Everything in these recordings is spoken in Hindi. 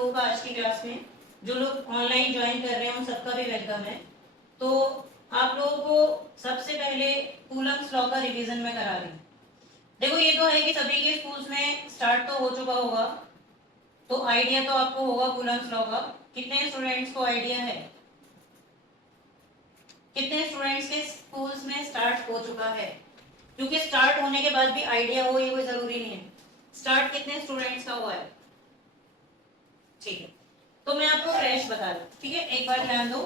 लोगों का आज की क्लास में। जो लोग ऑनलाइन ज्वाइन कर रहे हैं उन सबका भी वेलकम है। तो आप लोगों को सबसे पहले कूलम्स लॉ का रिवीजन में करा रही हूँ। देखो ये तो है कि सभी के स्कूल्स में स्टार्ट तो हो चुका होगा, तो आइडिया तो आपको होगा कूलम्स लॉ का। कितने स्टूडेंट्स को आइडिया है? कितने स्टूडेंट्स के स्कूल्स में स्टार्ट हो चुका है? क्योंकि स्टार्ट होने के बाद भी आइडिया हो ये कोई जरूरी नहीं है। स्टार्ट कितने स्टूडेंट्स का हुआ है? ठीक है, तो मैं आपको फ्रेश बता दूं। ठीक है, एक बार ध्यान दो।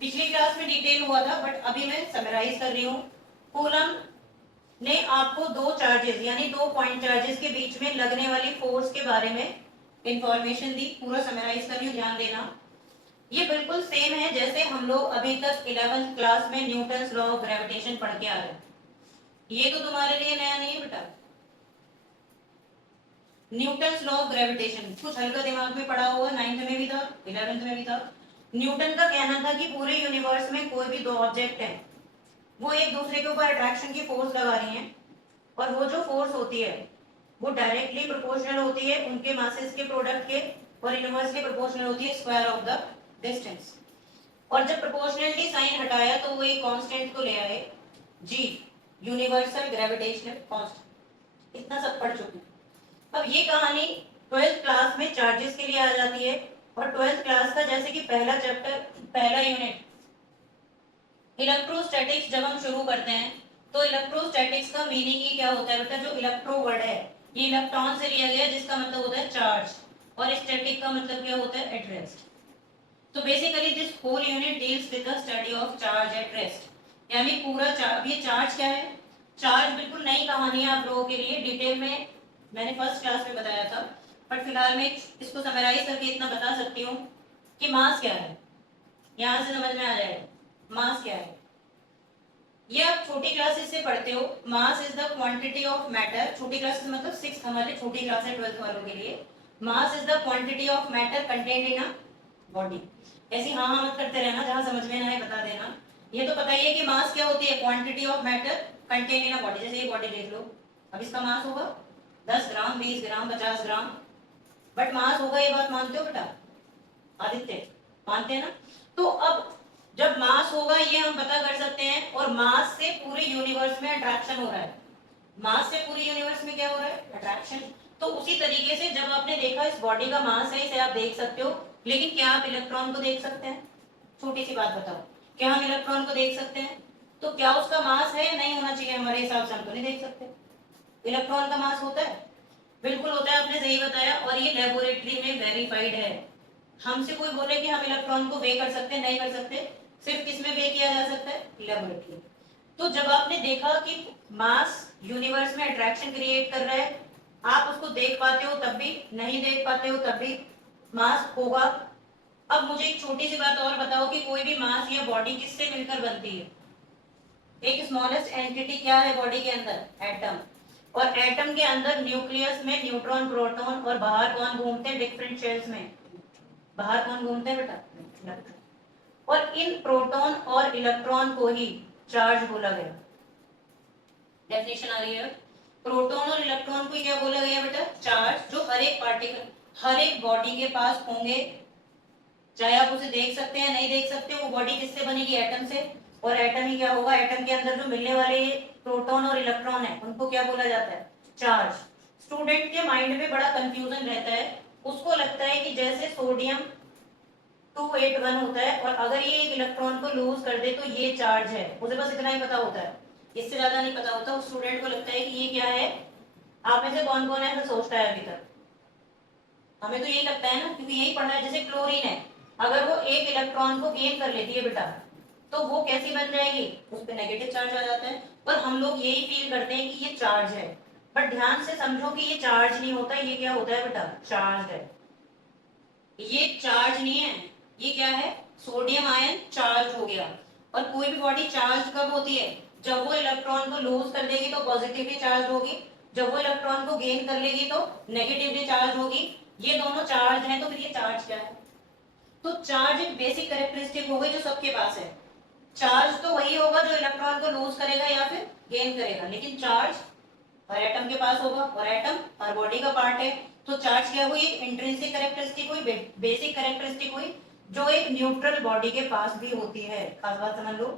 पिछली क्लास में डिटेल हुआ था बट अभी मैं समराइज कर रही हूँ। कूलम ने आपको दो चार्जेस यानी दो पॉइंट चार्जेस के बीच में लगने वाली फोर्स के बारे में इंफॉर्मेशन दी। पूरा समराइज कर रही हूँ, ध्यान देना। ये बिल्कुल सेम है जैसे हम लोग अभी तक 11th क्लास में न्यूटन्स लॉ ऑफ ग्रेविटेशन पढ़ के आ रहे हैं। ये तो तुम्हारे लिए नया नहीं है बेटा। न्यूटन्स लॉ ऑफ ग्रेविटेशन कुछ हल्का दिमाग में पढ़ा हुआ, 9th में भी था, 11th में भी था। न्यूटन का कहना था कि पूरे यूनिवर्स में कोई भी दो ऑब्जेक्ट है, वो एक दूसरे के ऊपर अट्रैक्शन की फोर्स लगा रही हैं, और वो जो फोर्स होती है वो डायरेक्टली प्रोपोर्शनल होती है उनके मासेस के प्रोडक्ट के, और इनवर्सली प्रोपोर्शनल होती है स्क्वायर ऑफ द डिस्टेंस। और जब प्रोपोर्शनलिटी साइन हटाया तो वो एक कांस्टेंट को ले आए, जी, यूनिवर्सल ग्रेविटेशनल कांस्टेंट। इतना सब पढ़ चुके हैं। अब ये कहानी 12th क्लास में चार्जेस के लिए आ जाती है, और 12th क्लास का जैसे कि पहला चैप्टर, पहला यूनिट इलेक्ट्रोस्टैटिक्स जब हम शुरू करते हैं तो इलेक्ट्रोस्टैटिक्स का मीनिंग ही क्या होता है बेटा? जो इलेक्ट्रो वर्ड है ये इलेक्ट्रॉन से लिया गया जिसका मतलब होता है चार्ज, और स्टैटिक का मतलब क्या होता है? At rest. तो basically this whole unit deals with the study of charge at rest. यानी पूरा चार्ज, ये चार्ज क्या है? चार्ज बिल्कुल नई कहानी है आप लोगों के लिए। डिटेल में मैंने फर्स्ट क्लास में बताया था, बट फिलहाल मैं इसको समराइज करके इतना बता सकती हूँ कि मास क्या है। यहाँ से समझ में आ जाएगा मास क्या है। ये आप छोटी क्लासेस से पढ़ते हो। Mass is the quantity of matter. छोटी क्लासेस मतलब 6th हमारे छोटी क्लास है 12th वालों के लिए। Mass is the quantity of matter contained in a body. ऐसी हाँ हाँ मत करते रहना, जहां समझ में ना आए बता देना। ये तो पता ही है कि मास क्या होती है? Quantity of matter contained in a body. जैसे ये बॉडी देख लो, अब इसका मास होगा 10 ग्राम, 20 ग्राम, 50 ग्राम, बट मास होगा। ये बात मानते हो बेटा? आदित्य मानते हैं ना? तो अब जब मास होगा ये हम पता कर सकते हैं, और मास से पूरे यूनिवर्स में अट्रैक्शन हो रहा है। मास से पूरे यूनिवर्स में क्या हो रहा है? अट्रैक्शन। तो उसी तरीके से जब आपने देखा इस बॉडी का मास है, इसे आप देख सकते हो, लेकिन क्या आप इलेक्ट्रॉन को देख सकते हैं? छोटी सी बात बताओ, क्या हम इलेक्ट्रॉन को देख सकते हैं? तो क्या उसका मास है? नहीं होना चाहिए हमारे हिसाब से, हम तो नहीं देख सकते। इलेक्ट्रॉन का मास होता है? बिल्कुल होता है, आपने सही बताया, और ये लेबोरेटरी में वेरीफाइड है। हमसे कोई बोले कि हम इलेक्ट्रॉन को वे कर सकते हैं, नहीं कर सकते। सिर्फ किसमें वे किया जा सकता है? लेबोरेटरी। तो जब आपने देखा कि मास यूनिवर्स में अट्रैक्शन क्रिएट कर रहा है, आप उसको देख पाते हो तब भी, नहीं देख पाते हो तब भी मास होगा। अब मुझे एक छोटी सी बात और बताओ कि कोई भी मास या बॉडी किससे मिलकर बनती है? एक स्मॉलेस्ट एंटिटी क्या है बॉडी के अंदर? एटम। और एटम के अंदर न्यूक्लियस में न्यूट्रॉन, प्रोटॉन, और बाहर कौन घूमते हैं? डिफरेंट शेल्स में। बाहर कौन घूमते हैं बेटा? और इन प्रोटॉन और इलेक्ट्रॉन को ही चार्ज बोला गया। डेफिनेशन आ रही है? प्रोटॉन और इलेक्ट्रॉन को क्या बोला गया बेटा? चार्ज। जो हर एक पार्टिकल, हर एक बॉडी के पास होंगे, चाहे आप उसे देख सकते हैं नहीं देख सकते। वो बॉडी किससे बनेगी? एटम से। और एटम ही क्या होगा? एटम के अंदर जो मिलने वाले प्रोटॉन और इलेक्ट्रॉन है उनको क्या बोला जाता है? चार्ज। स्टूडेंट के माइंड में बड़ा कंफ्यूजन रहता है, उसको लगता है कि जैसे सोडियम 281 होता है, और अगर ये एक इलेक्ट्रॉन को लूज कर दे तो ये चार्ज है। उसे बस इतना ही पता होता है, इससे ज्यादा नहीं पता होता। उस स्टूडेंट को लगता है कि ये क्या है। आप में से कौन कौन ऐसा सोचता है अभी तक? हमें तो यही लगता है ना, क्योंकि यही पढ़ा है। जैसे क्लोरीन है, अगर वो एक इलेक्ट्रॉन को गेन कर लेती है बेटा, तो वो कैसी बन जाएगी? उस पर नेगेटिव चार्ज आ जाता है। पर हम लोग यही फील करते हैं कि ये चार्ज है, बट ध्यान से समझो कि ये चार्ज नहीं होता। ये क्या होता है बेटा? चार्ज है। ये चार्ज नहीं है, ये क्या है? सोडियम आयन चार्ज हो गया। और कोई भी बॉडी चार्ज कब होती है? जब वो इलेक्ट्रॉन को लूज कर देगी तो पॉजिटिवली चार्ज होगी, जब वो इलेक्ट्रॉन को गेन कर लेगी तो नेगेटिवली चार्ज होगी। ये दोनों चार्ज हैं, तो फिर ये चार्ज क्या है? तो चार्ज एक बेसिक कैरेक्टरिस्टिक हो गई जो सबके पास है। चार्ज तो वही होगा जो इलेक्ट्रॉन को लूज करेगा या फिर गेन करेगा, लेकिन चार्ज हर एटम के पास होगा, और एटम हर बॉडी का पार्ट है। तो चार्ज क्या हुई, इंट्रिंसिक कैरेक्टरिस्टिक हुई, बेसिक कैरेक्टरिस्टिक हुई, जो एक न्यूट्रल बॉडी के पास भी होती है। खास बात समझ लो,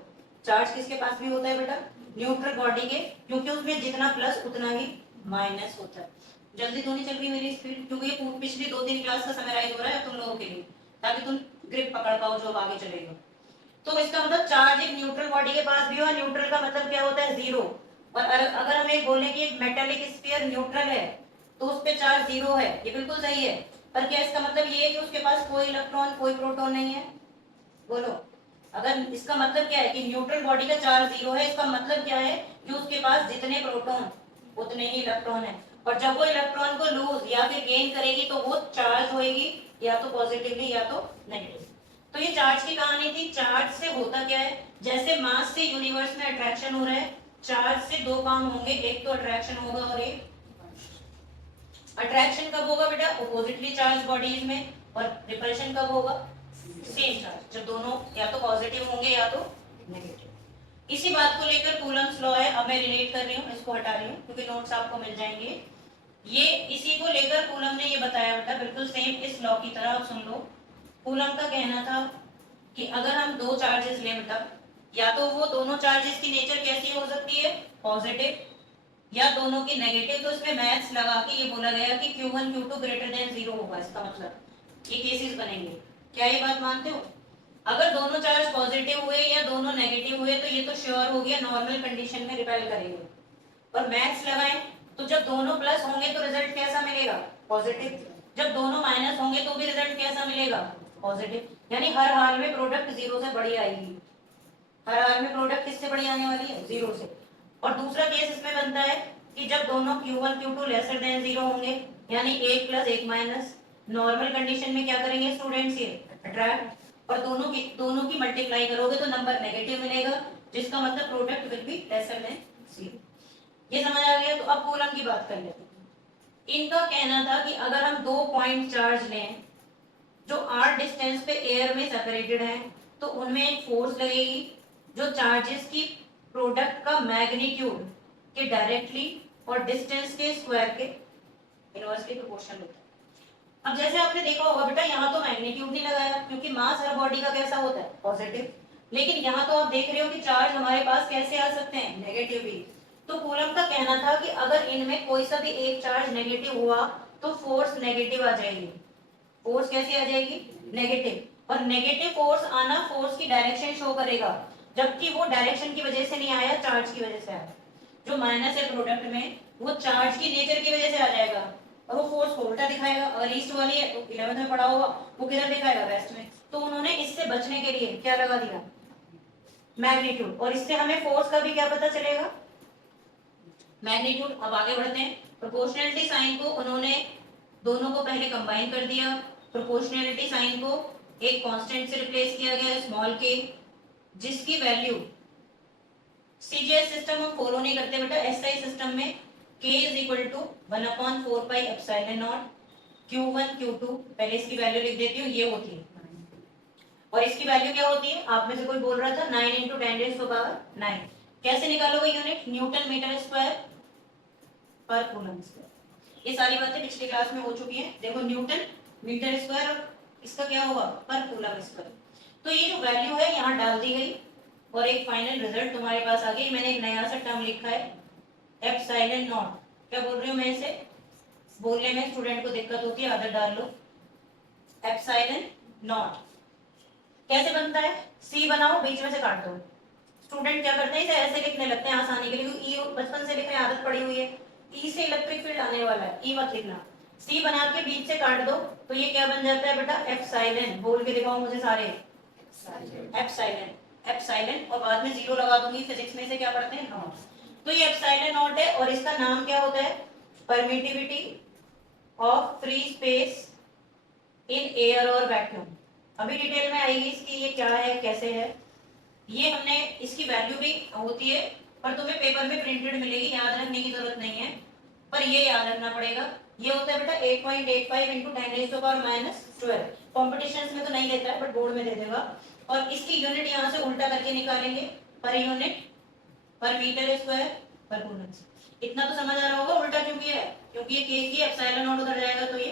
चार्ज किसके पास भी होता है बेटा, न्यूट्रल बॉडी के, क्योंकि उसमें जितना प्लस उतना ही माइनस होता है। जल्दी तो नहीं चल रही मेरी स्पीड, क्योंकि ये पिछली 2-3 क्लास का समराइज हो रहा है तुम लोगों के लिए, ताकि तुम ग्रिप पकड़ पाओ जो अब आगे चलेगा। तो इसका मतलब चार्ज एक न्यूट्रल बॉडी के पास भी हो, न्यूट्रल का मतलब क्या होता है, जीरो। और अगर हम एक बोले कि एक मेटालिक स्फीयर न्यूट्रल है तो उस पे चार्ज जीरो है, ये बिल्कुल सही है। पर क्या इसका मतलब ये है कि उसके पास कोई इलेक्ट्रॉन कोई प्रोटॉन नहीं है, बोलो। अगर इसका मतलब क्या है कि न्यूट्रल बॉडी का चार्ज जीरो है, इसका मतलब क्या है कि उसके पास जितने प्रोटॉन उतने ही इलेक्ट्रॉन है। और जब वो इलेक्ट्रॉन को लूज या फिर गेन करेगी तो वो चार्ज होएगी, या तो पॉजिटिवली या तो नेगेटिव। तो ये चार्ज की कहानी थी। चार्ज से होता क्या है, जैसे मास से यूनिवर्स में अट्रैक्शन हो रहा है, चार्ज से दो काम होंगे, एक तो अट्रैक्शन होगा और एक अट्रैक्शन कब होगा बेटा, अपोजिटली चार्ज बॉडीज में, और रिपल्शन कब होगा, सेम चार्ज, जब दोनों या तो पॉजिटिव होंगे या तो नेगेटिव। इसी बात को लेकर कूलम्स लॉ है, अब मैं रिलेट कर रही हूँ, इसको हटा रही हूँ क्योंकि नोट्स आपको मिल जाएंगे। ये इसी को लेकर कूलम ने ये बताया बेटा, बिल्कुल सेम इस लॉ की तरह। आप सुन लो, कूलम का कहना था कि अगर हम दो चार्जेस लें बेटा, या तो वो दोनों चार्जेस की नेचर कैसी हो सकती है, पॉजिटिव, या दोनों की नेगेटिव। तो इसमें मैथ्स लगा के ये बोला गया कि Q1 Q2 ग्रेटर देन 0 होगा। इसका मतलब ये केसेस बनेंगे। क्या ये बात मानते हो? अगर दोनों चार्ज पॉजिटिव हुए या दोनों नेगेटिव हुए तो ये तो श्योर हो गया नॉर्मल कंडीशन में रिपेल करेंगे। और मैथ्स लगाएं तो जब दोनों प्लस होंगे तो रिजल्ट कैसा मिलेगा, पॉजिटिव। जब दोनों माइनस होंगे तो भी रिजल्ट कैसा मिलेगा, पॉजिटिव। यानी हर हाल में प्रोडक्ट जीरो से बड़ी आएगी, हर हाल में प्रोडक्ट किससे बड़ी आने वाली है, जीरो से। और दूसरा केस इसमें बनता है कि जब दोनों Q1 Q2 लेसर देन 0 होंगे, यानी एक प्लस एक माइनस, नॉर्मल कंडीशन में क्या करेंगे स्टूडेंट्स, ये अट्रैक्ट, और दोनों की मल्टीप्लाई करोगे तो नंबर नेगेटिव मिलेगा, जिसका मतलब product will be lesser than 0। ये समझ आ गया? तो अब कूलम की बात कर लेते हैं। इनका कहना था कि अगर हम दो पॉइंट चार्ज लें जो r डिस्टेंस पे एयर में सेपरेटेड है, तो उनमें एक फोर्स लगेगी जो चार्जेस की प्रोडक्ट का मैग्नीट्यूड के डायरेक्टली और डिस्टेंस के स्क्वायर के इनवर्सली प्रोपोर्शनल होता है। अब जैसे आपने देखा होगा बेटा, यहाँ तो मैग्नीट्यूड नहीं लगाया क्योंकि मास हर बॉडी का कैसा होता है, पॉजिटिव। लेकिन यहाँ तो आप देख रहे हो कि चार्ज हमारे पास कैसे आ सकते हैं, नेगेटिव भी। तो कूलम का कहना था कि अगर इनमें कोई सा भी एक चार्ज नेगेटिव हुआ तो फोर्स नेगेटिव आ जाएगी। फोर्स कैसी आ जाएगी, नेगेटिव। और नेगेटिव फोर्स आना फोर्स की डायरेक्शन शो करेगा, जबकि वो डायरेक्शन की वजह से नहीं आया, चार्ज की वजह से आया। जो माइनस है प्रोडक्ट में वो चार्ज की नेचर की वजह से आ जाएगा, और वो फोर्स को उल्टा दिखाएगा। अगर ईस्ट वाली है तो 11th में पढ़ा होगा, वो किधर दिखाएगा, वेस्ट में। तो उन्होंने इससे बचने के लिए क्या लगा दिया, मैग्नीट्यूड। और इससे हमें फोर्स का भी क्या पता चलेगा, मैग्नीट्यूड। अब आगे बढ़ते हैं। प्रोपोर्शनलिटी साइन को उन्होंने दोनों को पहले कंबाइन कर दिया। प्रोपोर्शनलिटी साइन को एक कांस्टेंट से रिप्लेस किया गया, स्मॉल के, जिसकी वैल्यू सीजीएस सिस्टम हम फॉलो नहीं करते बेटा, एसआई सिस्टम में k is equal to 1/4 pi epsilon naught Q1 Q2, पहले इसकी वैल्यू लिख देती हूँ, ये होती है। और इसकी वैल्यू क्या होती है, आप में से कोई बोल रहा था 9 × 10⁹9। कैसे निकालोगे यूनिट, न्यूटन मीटर स्क्वायर पर कूलम स्क्वायर। ये सारी बातें पिछली क्लास में हो चुकी हैं। देखो न्यूटन मीटर स्क्वायर और इसका क्या होगा, पर कूलम स्क्वायर। तो ये जो वैल्यू है यहाँ डाल दी गई और एक फाइनल रिजल्ट तुम्हारे पास आ गई। मैंने एक नया सा टर्म लिखा है, एप्सिलॉन नॉट। क्या बोल रही हूँ मैं, इसे बोलने में स्टूडेंट को दिक्कत होती है, आदत डाल लो। एप्सिलॉन नॉट कैसे बनता है, सी बनाओ, बीच में से काट दो। स्टूडेंट क्या करते हैं, इसे ऐसे लिखने लगते हैं आसानी के लिए, क्योंकि ई बचपन से लिखने आदत पड़ी हुई है। ई से इलेक्ट्रिक फील्ड आने वाला है, ई मत लिखना। सी बना के बीच से काट दो तो ये क्या बन जाता है बेटा, एप्सिलॉन। बोल के दिखाओ मुझे सारे, एप्सिलॉन। एप्सिलॉन और बाद में जीरो लगा दूंगी, फिजिक्स में से क्या पढ़ते हैं, नॉट। तो ये एप्सिलॉन नॉट है और इसका नाम क्या होता है, permittivity of free space in air और वैक्यूम। अभी डिटेल में आएगी इसकी, ये क्या है कैसे है। ये हमने इसकी वैल्यू भी होती है पर तुम्हें पेपर में प्रिंटेड मिलेगी, याद रखने की जरूरत नहीं है, पर ये याद रखना पड़ेगा। ये होता है बेटा 8.85 × 10⁻12। कॉम्पिटिशन में तो नहीं लेता है बट बोर्ड में दे देगा। और इसकी यूनिट यहाँ से उल्टा करके निकालेंगे, पर यूनिट पर मीटर स्क्वायर पर कूलेंट। इतना तो समझ आ रहा होगा उल्टा क्यों किया है, क्योंकि ये के की एप्सिलॉन नॉट उधर जाएगा तो ये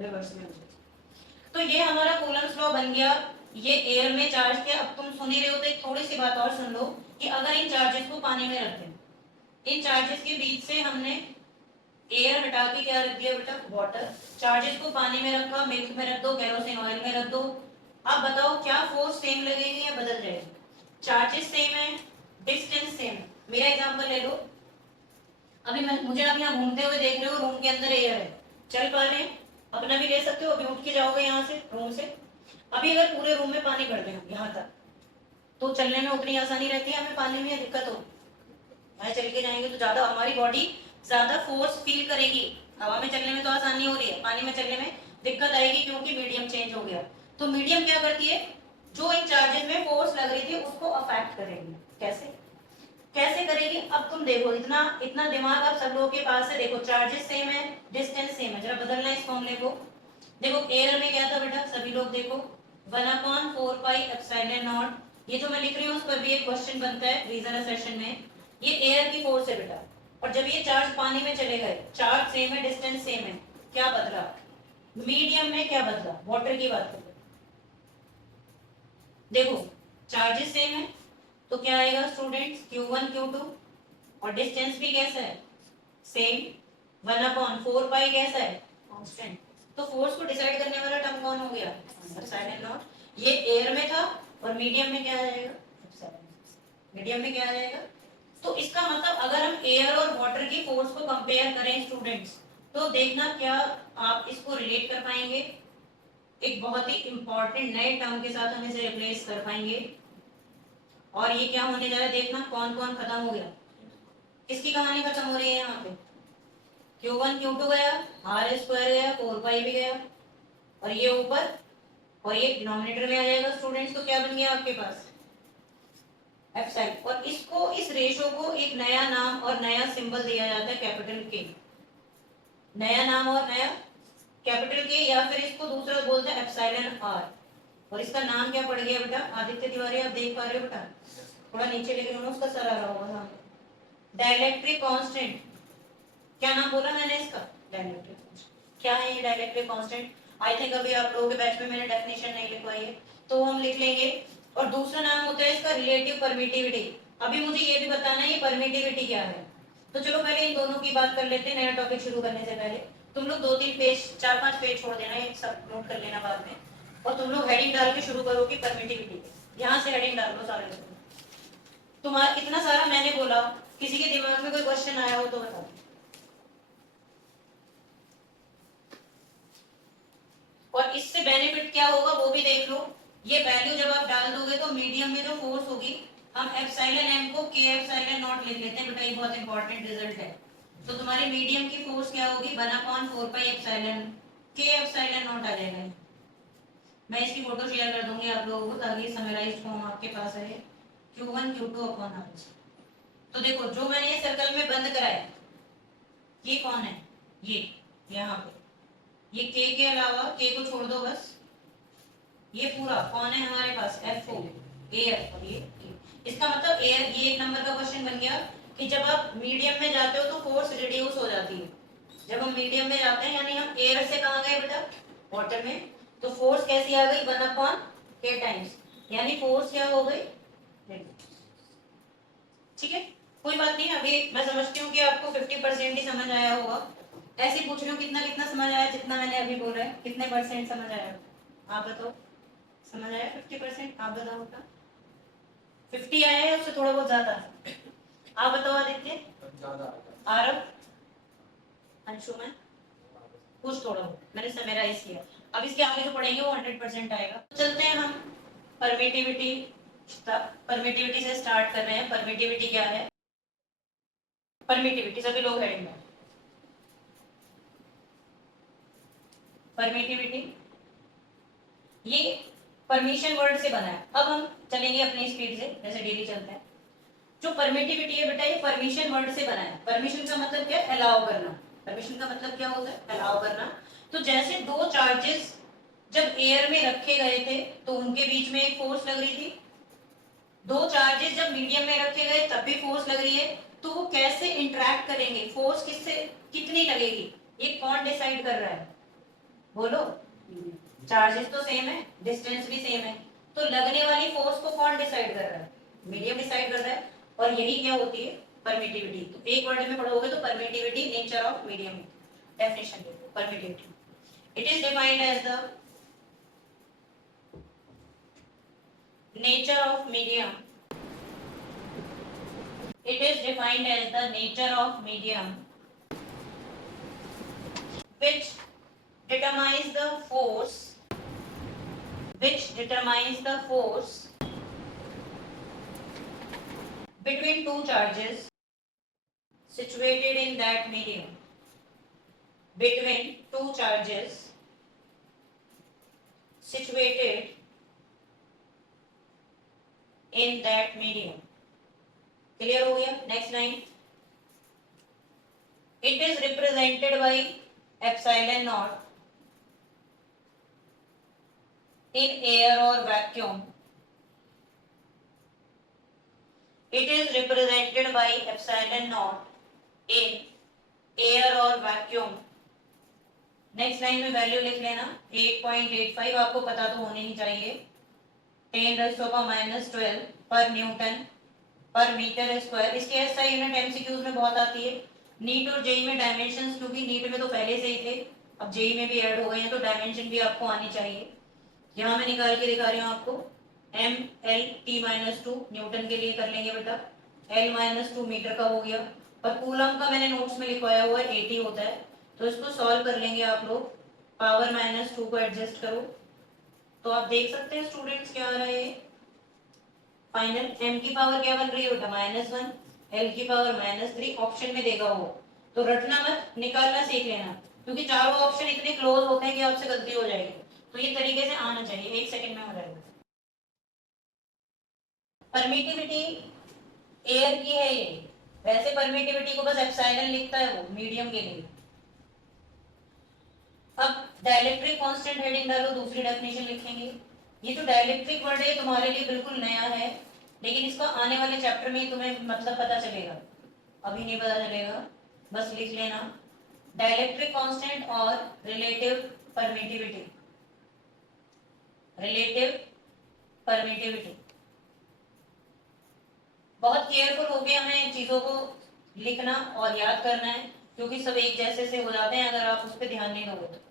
रिवर्स में हो जाएगा। तो ये हमारा कूलम्स लॉ बन गया, ये एयर में चार्ज के। अब तुम सुन ही रहे हो तो एक थोड़ी सी बात और सुन लो कि अगर इन चार्जेस को पानी में रख दें, इन चार्जेस के बीच से हमने एयर हटा के क्या रख दिया बेटा, वाटर। चार्जेस को पानी में रखा, मिल्क में रख दो, केरोसिन ऑयल में रख दो। अब बताओ क्या फोर्स सेम लगेगी या बदल जाएगी? चार्जेस सेम है, डिस्टेंस सेम है। मेरा एग्जांपल ले लो, अभी मुझे आप यहाँ घूमते हुए देख रहे हो, रूम के अंदर एयर है, चल पा रहे हैं, अपना भी ले सकते हो, अभी उठ के जाओगे यहाँ से रूम से। अभी अगर पूरे रूम में पानी भर दें यहाँ तक, तो चलने में उतनी आसानी रहती है हमें, पानी में दिक्कत हो, यहाँ चल के जाएंगे तो ज्यादा हमारी बॉडी ज्यादा फोर्स फील करेगी। हवा में चलने में तो आसानी हो रही है, पानी में चलने में दिक्कत आएगी क्योंकि मीडियम चेंज हो गया। तो मीडियम क्या करती है, जो इन चार्जेस में फोर्स लग रही थी उसको अफेक्ट करेगी। कैसे कैसे करेगी? अब तुम देखो, इतना इतना दिमाग आप सब लोगों के पास है। देखो चार्जेस सेम है, डिस्टेंस सेम है, जरा बदलना है इस फॉर्मूले को। देखो एयर में क्या था बेटा, सभी लोग देखो 1/4 पाई एप्सिलॉन नॉट। ये जो मैं लिख रही हूँ उस पर भी एक क्वेश्चन बनता है रीजन सेशन में। ये एयर की फोर्स है बेटा, और जब ये चार्ज पानी में चले गए, चार्ज सेम है, डिस्टेंस सेम है, क्या बदला? मीडियम में क्या बदला? वाटर की बात करें, देखो चार्जेस सेम है तो क्या आएगा स्टूडेंट्स, Q1 Q2, और डिस्टेंस भी कैसा है, सेम। 1/4 पाई कैसा है, कांस्टेंट। तो फोर्स को डिसाइड करने वाला टर्म कौन हो गया, एप्सिलॉन नॉट। ये एयर में था और मीडियम में क्या आ जाएगा, एप्सिलॉन। मीडियम में क्या आ जाएगा? तो इसका मतलब अगर हम एयर और वाटर की फोर्स को कंपेयर करें स्टूडेंट्स, तो देखना क्या आप इसको रिलेट कर पाएंगे, एक बहुत ही इंपॉर्टेंट नए टर्म के साथ हम इसे रिप्लेस कर पाएंगे। और ये क्या होने जा रहा है, देखना कौन कौन खत्म हो गया, किसकी कहानी खत्म हो रही है यहाँ पे। Q1 Q2 गया, R स्क्वायर गया, 4 पाई भी गया, और ये ऊपर और ये डिनोमिनेटर में आ जाएगा स्टूडेंट्स। तो क्या बन गया आपके पास, एप्सिलॉन। और इसको, इस रेशो को एक नया नाम और नया सिंबल दिया जाता है, कैपिटल के। नया नाम और नया कैपिटल के, या फिर इसको दूसरा बोलते हैं एप्सिलॉन आर। और इसका नाम क्या पड़ गया बेटा, आदित्य तिवारी, आप देख पा रहे हो बेटा, थोड़ा नीचे लेके लो, उसका सर आ रहा होगा सामने। डाइलेक्ट्रिक कांस्टेंट, क्या नाम बोला मैंने इसका, डाइलेक्ट्रिक कांस्टेंट। क्या है ये डाइलेक्ट्रिक कांस्टेंट? आई थिंक अभी आप लोगों के बैच में मैंने डेफिनेशन नहीं लिखवाई है, तो हम लिख लेंगे। और दूसरा नाम होता है इसका रिलेटिव परमिटिविटी। अभी मुझे ये भी बताना है ये परमिटिविटी क्या है। तो चलो पहले इन दोनों की बात कर लेते हैं, नया टॉपिक शुरू करने से पहले। तुम लोग 2-3 पेज, 4-5 पेज छोड़ देना, ये सब नोट कर लेना बाद में। और तुम लोग हेडिंग डाल के शुरू करोगे परमिटिविटी, यहाँ से हेडिंग डाल लो सारे। तुम्हारा इतना सारा मैंने बोला, किसी के दिमाग में कोई क्वेश्चन आया हो तो बताओ। और इससे बेनिफिट क्या होगा वो भी देख लो। ये वैल्यू जब आप डाल दोगे तो मीडियम में जो फोर्स होगी, हम एप्सिलॉन एम को के एप्सिलॉन नॉट लिख लेते हैं बेटा, ये बहुत इंपॉर्टेंट रिजल्ट है। तो तुम्हारी मीडियम की फोर्स क्या होगी, 1/4 पाई एप्सिलॉन के एप्सिलॉन नॉट आ जाएगा। मैं इसकी फोटो शेयर कर दूंगी आप लोगों को ताकि समराइज्ड फॉर्म आपके पास रहे, Q1 Q2 अपॉन R। तो देखो जो मैंने ये सर्कल में बंद कराया, ये कौन है, ये यहाँ पे ये के अलावा, के को छोड़ दो बस, ये पूरा कौन है हमारे पास, F एयर। और ये इसका मतलब एयर, ये एक नंबर का क्वेश्चन बन गया कि जब आप मीडियम में जाते हो तो फोर्स रिड्यूस हो जाती है। जब हम मीडियम में जाते हैं यानी हम एयर से कहाँ गए बेटा, वाटर में, तो फोर्स कैसी आ गई, 1/k टाइम्स, यानी फोर्स क्या हो गई, ठीक है। कोई बात नहीं, अभी मैं समझती हूँ कि आपको 50% ही समझ आया होगा। ऐसे पूछ रही हूँ कितना कितना समझ आया, जितना मैंने अभी बोला है कितने परसेंट समझ आया, आप बताओ। समझ आया 50%? आप बताओ बेटा। 50 आया है, उससे थोड़ा बहुत ज्यादा? आप बताओ आदित्य, आरव, अंशुमन, कुछ थोड़ा बहुत मैंने समराइज किया। अब इसके आगे जो पढ़ेंगे वो 100% आएगा। चलते हैं हम परमिटिविटी, परमिटिविटी से स्टार्ट कर रहे हैं। परमिटिविटी क्या है, परमिटिविटी सभी लोग हेडिंग में, परमिटिविटी ये परमिशन वर्ड से बना है। अब हम चलेंगे अपनी स्पीड से, जैसे डेली चलते हैं। जो परमिटिविटी है बेटा, ये परमिशन वर्ड से बना है। परमिशन का मतलब क्या है, अलाउ करना। परमिशन का मतलब क्या होता है, अलाउ करना। तो जैसे दो चार्जेस जब एयर में रखे गए थे तो उनके बीच में एक फोर्स लग रही थी, दो चार्जेस जब मीडियम में रखे गए तब भी फोर्स लग रही है, तो वो कैसे इंटरेक्ट करेंगे, फोर्स किससे कितनी लगेगी, ये कौन डिसाइड कर रहा है, बोलो। चार्जेस तो सेम है, डिस्टेंस भी सेम है, तो लगने वाली फोर्स को कौन डिसाइड कर रहा है, मीडियम डिसाइड कर रहा है। और यही क्या होती है, परमिटिविटी। तो एक वर्ड में पढ़ोगे तो permittivity, nature of medium, definition देखो permittivity. It is defined as the nature of medium. It is defined as the nature of medium which determines the force, between two charges situated in that medium. Between two charges situated in that medium. Clear हो गया? Next line. It is represented by epsilon naught in air or vacuum. It is represented by epsilon naught in air or vacuum. Next line में वैल्यू लिख लेना 8.85, आपको पता तो होने ही चाहिए, 10⁻12 पर न्यूटन पर मीटर स्क्वायर। इसकी ऐसा यूनिट एमसीक्यूज में बहुत आती है, नीट और जेई में डायमेंशंस, क्योंकि नीट में तो पहले से ही थे, अब जेई में भी ऐड हो गए हैं, तो डायमेंशन भी आपको आनी चाहिए। यहाँ मैं निकाल के दिखा रही हूँ आपको, एम एल टी -2 न्यूटन के लिए कर लेंगे बेटा, एल -2 मीटर का हो गया, और कूलम का मैंने नोट्स में लिखवाया हुआ है 80 होता है, तो इसको सॉल्व कर लेंगे आप लोग, पावर -2 को एडजस्ट करो, तो आप देख सकते हैं स्टूडेंट्स क्या आ रहा है, फाइनल m की पावर क्या बन रही है बेटा -1, l की पावर -3, ऑप्शन में देगा वो, तो रटना मत, निकालना सीख लेना, क्योंकि चारों ऑप्शन इतने क्लोज होते हैं कि आपसे गलती हो जाएगी, तो ये तरीके से आना चाहिए, 1 सेकंड में हो जाएगा। परमिटिविटी एयर की है ये, वैसे परमिटिविटी को बस एप्सिलॉन लिखता है वो मीडियम के लिए। अब डाइलेक्ट्रिक कांस्टेंट हेडिंग डालो, दूसरी डेफिनेशन लिखेंगे। ये जो डाइलेक्ट्रिक वर्ड है तुम्हारे लिए बिल्कुल नया है, लेकिन इसका आने वाले चैप्टर में तुम्हें मतलब पता चलेगा, अभी नहीं पता चलेगा, बस लिख लेना डाइलेक्ट्रिक कांस्टेंट और रिलेटिव परमिटिविटी। रिलेटिव परमिटिविटी, बहुत केयरफुल होके हमें चीजों को लिखना और याद करना है, क्योंकि सब एक जैसे से हो जाते हैं अगर आप उस पर ध्यान नहीं दोगे तो।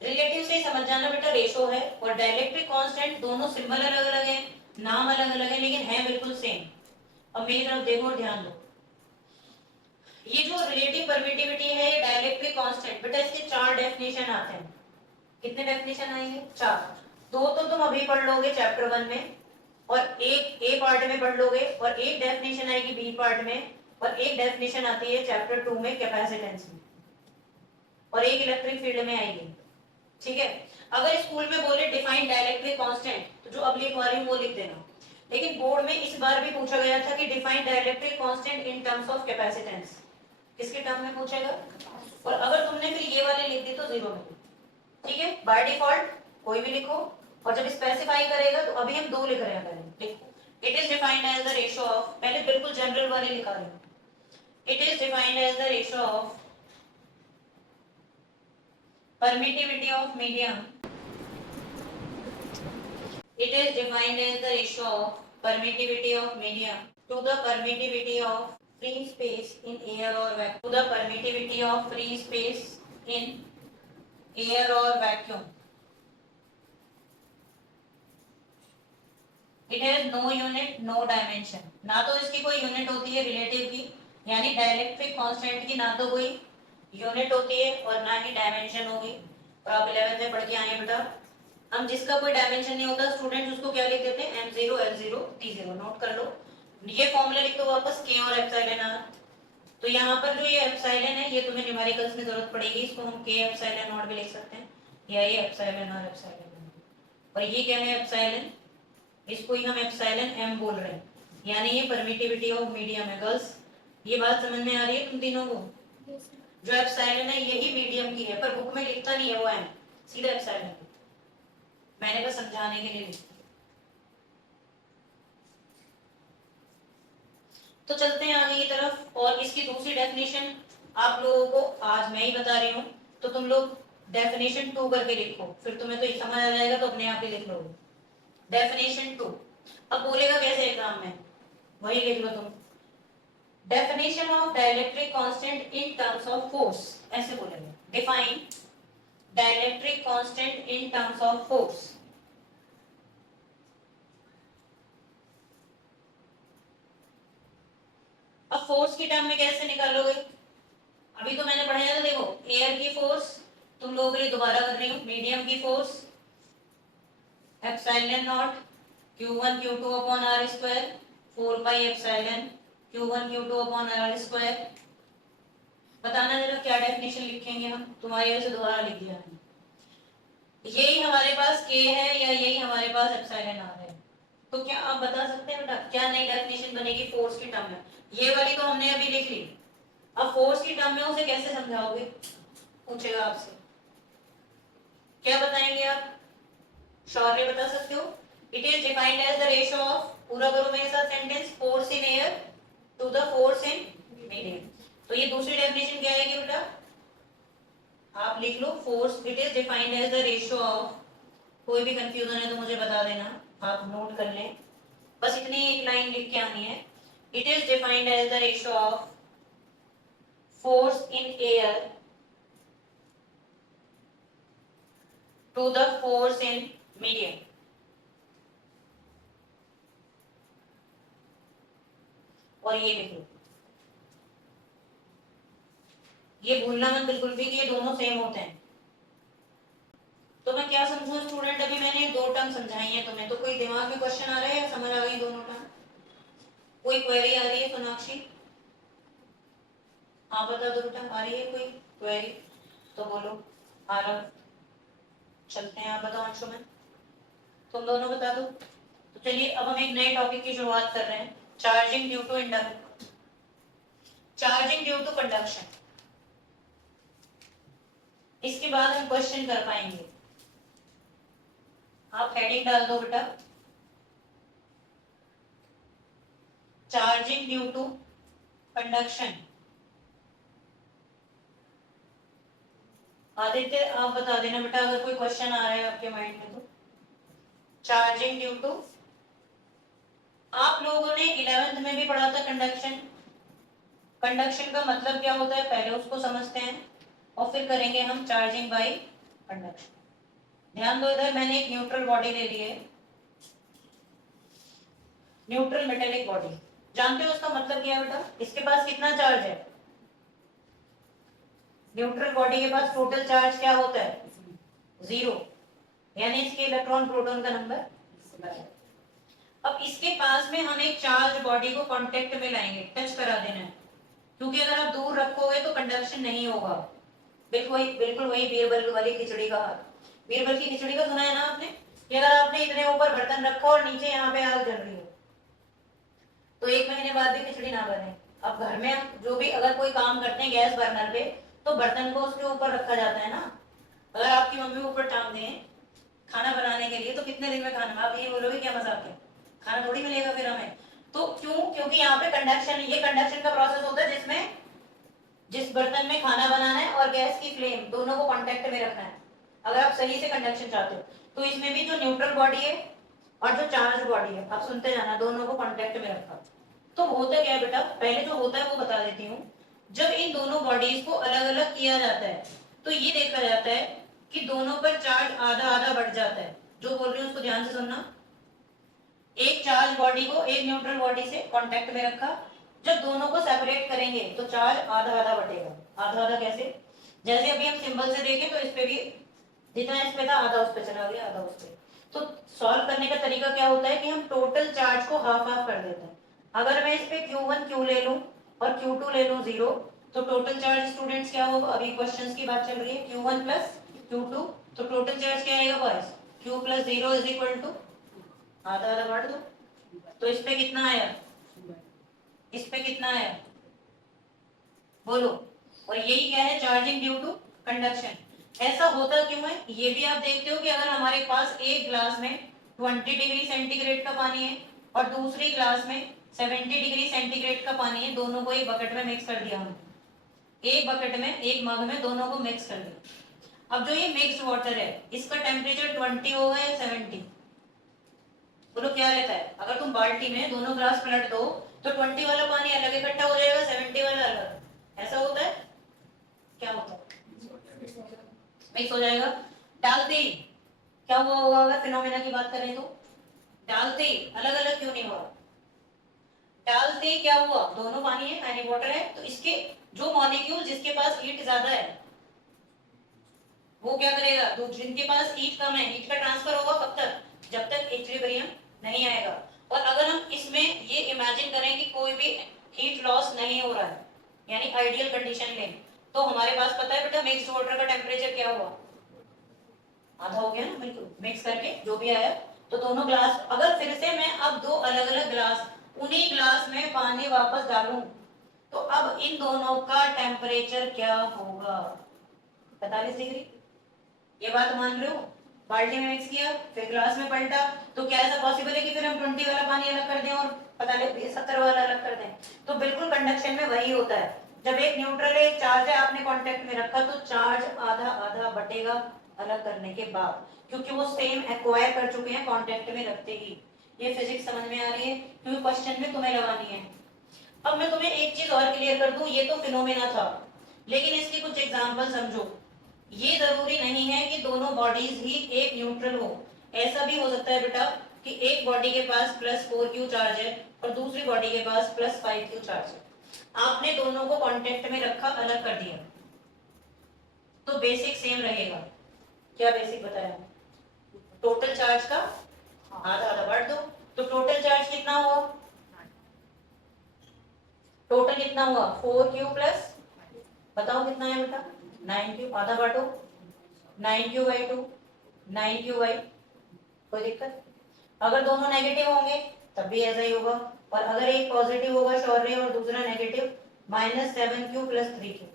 रिलेटिव से समझ जाना बेटा, रेशो है, और डाइलेक्ट्रिक कांस्टेंट दोनों सिंबल अलग अलग है, नाम अलग अलग है, लेकिन है बिल्कुल सेम। अब मेरी तरफ देखो और ध्यान दो, ये जो रिलेटिव परमिटिविटी है ये डाइलेक्ट्रिक कांस्टेंट, बेटा इसके 4 डेफिनेशन आते हैं। कितने डेफिनेशन आएंगे? 4। 2 तो तुम अभी पढ़ लोगे चैप्टर 1 में, और एक ए पार्ट में पढ़ लोगे, और एक डेफिनेशन आएगी बी पार्ट में, और एक डेफिनेशन आती है चैप्टर 2 में कैपेसिटेंस में, और एक इलेक्ट्रिक फील्ड में आएगी। ठीक है, अगर स्कूल में बोले डिफाइन डाइलेक्ट्रिक कांस्टेंट, तो जो अब लिखवा रही हूं वो लिख देना, लेकिन बोर्ड में इस बार भी पूछा गया था कि define dielectric constant in terms of capacitance, किसके टर्म में पूछेगा, और अगर तुमने फिर ये वाले लिख दी तो 0 में। ठीक है, बाय डिफॉल्ट कोई भी लिखो, और जब स्पेसिफाई करेगा तो अभी हम 2 लिख रहे हैं, पहले देखो, it is defined as the ratio of, पहले बिल्कुल जनरल वाले लिखा रहे हैं, it is defined as the ratio of permittivity of medium, it is defined as the ratio of permittivity of medium to the permittivity of free space in air or vacuum, to the permittivity of free space in air or vacuum. It has no unit, no dimension, ना तो इसकी कोई यूनिट होती है रिलेटिव की, यानी डाइलेक्ट्रिक कांस्टेंट की ना तो कोई यूनिट होती है और ना ही डायमेंशन होगी, और आप 11th में पढ़ के आए बेटा, हम जिसका कोई डायमेंशन नहीं होता स्टूडेंट उसको क्या लिख देते हैं, m0 l0 t0, नोट कर लो, ये फॉर्मूला लिख दो वापस, k और एप्सिलॉन r। तो यहाँ पर जो ये एप्सिलॉन है ये तुम्हें न्यूमेरिकल्स में जरूरत पड़ेगी, इसको हम k एप्सिलॉन नॉट भी लिख सकते हैं, या ये एप्सिलॉन r एप्सिलॉन, और ये क्या है एप्सिलॉन, इसको ही हम एप्सिलॉन m बोल रहे हैं, यानी ये परमिटिविटी ऑफ मीडियम है। गर्ल्स ये बात समझ में आ रही है तुम तीनों को? जो एप्सिलॉन है यही मीडियम की है, पर बुक में लिखता नहीं है वो m, सीधा एप्सिलॉन, मैंने बस समझाने के लिए लिखा। तो चलते हैं आगे की तरफ, और इसकी दूसरी डेफिनेशन आप लोगों को आज मैं ही बता रही हूँ, तो तुम लोग डेफिनेशन 2 करके लिखो, फिर तुम्हें तो समझ आ जाएगा, तो अपने आप ही लिख लो डेफिनेशन 2। अब बोलेगा कैसे एग्जाम में, वही लिख लो तुम, definition of dielectric constant in terms of force, ऐसे बोलेंगे, define dielectric constant in terms of force. अब फोर्स की टर्म में कैसे निकालोगे, अभी तो मैंने पढ़ाया था, देखो एयर की फोर्स, तुम लोगों के लिए दोबारा कर रही हूँ, मीडियम की force epsilon naught q1 q2 upon r square 4 pi epsilon q1 q2 upon r square. बताना जरा क्या डेफिनेशन लिखेंगे हम, तुम्हारी वजह से दोबारा लिख दिया मैंने। यही हमारे पास k है या यही हमारे पास एप्सिलॉन r है, तो क्या आप बता सकते हैं बेटा क्या नई डेफिनेशन बनेगी फोर्स की टर्म में? ये वाली तो हमने अभी लिख ली, अब फोर्स की टर्म में उसे कैसे समझाओगे, पूछेगा आपसे, क्या बताएंगे आप? श्योरली बता सकते हो, it is defined as the ratio of, पूरा करो मेरे साथ sentence, force in air to the force in medium. तो ये दूसरी डेफिनेशन क्या आएगी बेटा, आप लिख लो, force it is defined as the ratio of, कोई भी कंफ्यूजन है तो मुझे बता देना, आप नोट कर लें, बस इतनी एक लाइन लिख के आनी है, it is defined as the ratio of force in air to the force in medium। और ये लिख लो, ये भूलना मत बिल्कुल भी कि ये दोनों सेम होते हैं। तो मैं क्या समझूं स्टूडेंट, अभी मैंने दो टर्म समझाई हैं तुम्हें, तो कोई दिमाग में क्वेश्चन आ रहा है या समझ आ गई दोनों टर्म, कोई क्वेरी आ रही है सोनाक्षी? हाँ बता दो बेटा, आ रही है कोई क्वेरी तो बोलो, आ रहा, चलते हैं, आप बताओ अंशुमन, तुम दोनों बता दो। तो चलिए अब हम एक नए टॉपिक की शुरुआत कर रहे हैं, charging due to induction, charging due to conduction. इसके बाद हम क्वेश्चन कर पाएंगे, आप हेडिंग डाल दो बेटा, charging due to conduction. Aditya आप बता देना बेटा अगर कोई क्वेश्चन आ रहा है आपके माइंड में तो। चार्जिंग ड्यू टू, आप लोगों ने 11th में भी पढ़ा था कंडक्शन, कंडक्शन का मतलब क्या होता है पहले उसको समझते हैं और फिर करेंगे हम चार्जिंग बाय कंडक्शन। ध्यान दो इधर, मैंने एक न्यूट्रल बॉडी ले ली है, न्यूट्रल मेटेलिक बॉडी, जानते हो उसका मतलब क्या है बेटा, इसके पास कितना चार्ज है? न्यूट्रल बॉडी के पास टोटल चार्ज क्या होता है? 0, यानी इसके इलेक्ट्रॉन प्रोटॉन का नंबर। अब इसके पास में हम एक चार्ज बॉडी को कांटेक्ट में लाएंगे, टच करा देना है, क्योंकि अगर आप दूर रखोगे तो कंडक्शन नहीं होगा। बिल्कुल वही बीरबल वाली खिचड़ी का हाल, बीरबल की खिचड़ी का सुना है ना आपने, कि अगर आपने इतने ऊपर बर्तन रखा और नीचे यहाँ पे आग जल रही हो तो 1 महीने बाद भी खिचड़ी ना बने। अब घर में जो भी अगर कोई काम करते हैं गैस बर्नर पे, तो बर्तन को उसके ऊपर रखा जाता है ना, अगर आपकी मम्मी ऊपर टांग दें खाना बनाने के लिए तो कितने दिन में खाना, आप ये बोलोगे क्या मजाक है, खाना थोड़ी मिलेगा फिर हमें। तो क्यों? क्योंकि यहाँ पे कंडक्शन, ये कंडक्शन का प्रोसेस होता है जिसमें जिस बर्तन में खाना बनाना है और गैस की फ्लेम दोनों को कांटेक्ट में रखना है, अगर आप सही से कंडक्शन चाहते हो। तो इसमें भी जो न्यूट्रल बॉडी है और जो चार्ज बॉडी है, आप सुनते जाना, दोनों को कांटेक्ट में रखा। तो होता क्या है बेटा, पहले जो होता है वो बता देती हूँ। जब इन दोनों बॉडीज को अलग अलग किया जाता है तो ये देखा जाता है कि दोनों पर चार्ज आधा आधा बढ़ जाता है। जो बोल रही हूँ उसको ध्यान से सुनना, एक चार्ज बॉडी को एक न्यूट्रल बॉडी से कांटेक्ट में रखा, जब दोनों को सेपरेट करेंगे तो चार्ज आधा आधा बढ़ेगा। आधा आधा कैसे? जैसे अभी हम सिंबल से देखें तो इस पे भी जितना इस पे था आधा उस पे चला गया, आधा उस पे। तो सॉल्व करने का तरीका क्या होता है कि हम टोटल चार्ज को हाफ हाफ कर देते हैं। अगर मैं इस पे Q1 Q ले लूं और Q2 ले लूं 0, तो टोटल चार्ज स्टूडेंट्स क्या होगा, अभी क्वेश्चंस की बात चल रही है, Q1 प्लस Q2, तो टोटल चार्ज क्या आएगा boys, Q plus 0 is equal to आधा आधा बांट दो, तो इस पे कितना आया, इस पे कितना आया, बोलो। और यही क्या है, चार्जिंग ड्यू टू कंडक्शन। ऐसा होता क्यों है ये भी आप देखते हो कि अगर हमारे पास एक ग्लास में 20 डिग्री सेंटीग्रेड का पानी है और दूसरी ग्लास में 70 डिग्री सेंटीग्रेड का पानी है, दोनों को एक बकेट में मिक्स कर दिया हमने, एक बकेट में एक मग में दोनों को मिक्स कर दिया। अब जो ये मिक्स्ड वाटर है इसका टेम्परेचर 20 होगा या 70? बोलो क्या रहता है? अगर तुम बाल्टी में दोनों ग्लास पलट दो तो 20 वाला पानी अलग इकट्ठा हो जाएगा, 70 वाला अलग, ऐसा होता है? क्या होता है? मिक्स हो जाएगा। डालते ही क्या हुआ होगा? अगर फिनोमेना की बात करें तो डालते ही अलग अलग क्यों नहीं हुआ? डालते ही क्या हुआ? दोनों पानी है, यानी वाटर है, तो इसके जो मॉलिक्यूल जिसके पास हीट ज्यादा है वो क्या करेगा? तो जिनके पास हीट कम है, हीट का ट्रांसफर होगा कब तक? जब तक इक्विलिब्रियम नहीं आएगा। और अगर हम इसमें ये इमेजिन करें कि कोई भी हीट लॉस नहीं हो रहा है, यानी आइडियल कंडीशन लें, तो हमारे पास पता है बेटा मिक्स्ड वाटर का टेम्परेचर क्या हुआ? आधा हो गया ना, बिल्कुल मिक्स करके जो भी आया। तो दोनों ग्लास, अगर फिर से मैं अब दो अलग अलग ग्लास, उन्हीं ग्लास में पानी वापस डालूं तो अब इन दोनों का टेम्परेचर क्या होगा? 45 डिग्री। ये बात मान रहे हो? बाल्टी में मिक्स किया, फिर ग्लास में पलटा, तो क्या ऐसा पॉसिबल है कि फिर हम 20 वाला पानी अलग कर दें और 70 वाला अलग कर दें? तो बिल्कुल कंडक्शन में वही होता है। जब एक न्यूट्रल है, एक चार्ज है, आपने कांटेक्ट में रखा तो चार्ज आधा आधा बटेगा अलग करने के बाद, क्योंकि वो सेम एक्वायर कर चुके हैं कांटेक्ट में रखते ही। ये फिजिक्स समझ में आ रही है? क्योंकि क्वेश्चन में तुम्हें लगानी है। अब मैं तुम्हें एक चीज और क्लियर कर दूं, ये तो फिनोमेना था, लेकिन इसकी कुछ एग्जांपल समझो। ये जरूरी नहीं है कि दोनों बॉडीज ही एक न्यूट्रल हो। ऐसा भी हो सकता है बेटा कि एक बॉडी के पास +4Q चार्ज है और दूसरी बॉडी के पास +5Q चार्ज है, आपने दोनों को कांटेक्ट में रखा, अलग कर दिया, तो बेसिक सेम रहेगा। क्या बेसिक बताया? टोटल चार्ज का आधा आधा बांट दो, तो टोटल चार्ज कितना हुआ? टोटल कितना हुआ? 4Q प्लस, बताओ कितना है बेटा? 9Q। आधा बांटो, 9Q/2, 9Q/, कोई दिक्कत? अगर दोनों नेगेटिव होंगे तब भी ऐसा ही होगा, और अगर एक पॉजिटिव होगा शौर्य और दूसरा नेगेटिव, -7Q + 3Q,